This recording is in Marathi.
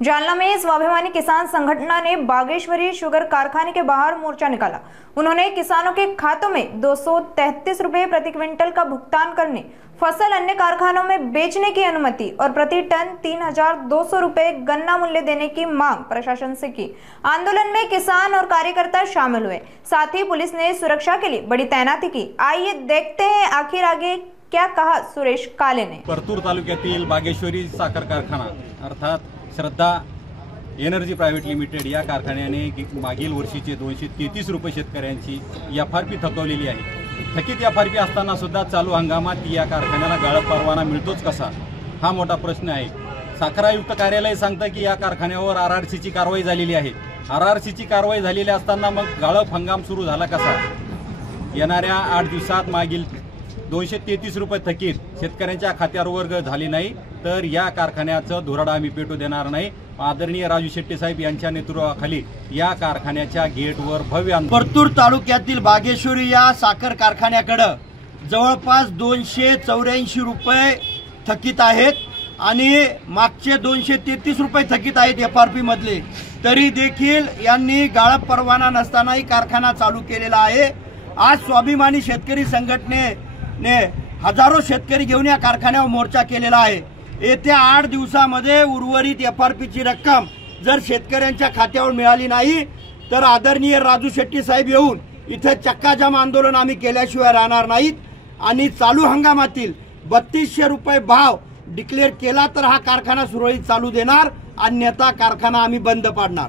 जालना में स्वाभिमानी किसान संगठन ने बागेश्वरी शुगर कारखाने के बाहर मोर्चा निकाला। उन्होंने किसानों के खातों में 233 रुपए प्रति क्विंटल का भुगतान करने, फसल अन्य कारखानों में बेचने की अनुमति और प्रति टन 3,200 रुपए गन्ना मूल्य देने की मांग प्रशासन से की। आंदोलन में किसान और कार्यकर्ता शामिल हुए। साथ ही पुलिस ने सुरक्षा के लिए बड़ी तैनाती की। आइए देखते हैं आखिर आगे क्या कहा सुरेश काले ने। परतूर तालुक्यातील बागेश्वरी साखर कारखाना अर्थात श्रद्धा एनर्जी प्रायव्हेट लिमिटेड या कारखान्याने मागील वर्षीचे 233 रुपये शेतकऱ्यांची एफआरपी थकवलेली आहे। थकीत एफआरपी असताना सुद्धा चालू हंगामात या कारखान्याला गाळप परवाना मिळतोच कसा, हा मोठा प्रश्न आहे। साखर आयुक्त कार्यालय सांगतं की या कारखान्यावर आरआरसीची कारवाई झालेली आहे। आरआरसीची कारवाई झालेली असताना मग गाळप हंगाम सुरू झाला कसा? येणाऱ्या 8 दिवसात मागील 233 रुपये थकीत शेतकऱ्यांच्या खात्यावर वर्ग झाले नाही तर या कारखान्याचं धुराड आम्ही पेटू देणार नाही। आदरणीय राजू शेट्टी साहेब यांच्या नेतृत्वाखाली या कारखान्याच्या गेटवर भव्य परतूर तालुक्यातील बागेश्वरी या साखर कारखान्याकडे जवळपास 284 रुपये थकीत आहेत आणि मागचे 233 रुपये थकीत आहेत एफआरपी मधले। तरी देखील यांनी गाळप परवाना नसतानाही कारखाना चालू केलेला आहे। आज स्वाभिमानी शेतकरी संघटनेने हजारो शेतकरी घेऊन या कारखान्यावर मोर्चा केलेला आहे। येत्या 8 दिवसामध्ये उर्वरित एफआरपीची रक्कम जर शेतकऱ्यांच्या खात्यावर मिळाली नाही तर आदरणीय राजू शेट्टी साहेब येऊन इथे चक्काजाम आंदोलन आम्ही केल्याशिवाय राहणार नाहीत आणि चालू हंगामातील 3200 रुपये भाव डिक्लेअर केला तर हा कारखाना सुरळीत चालू देणार, अन्यथा कारखाना आम्ही बंद पाडणार।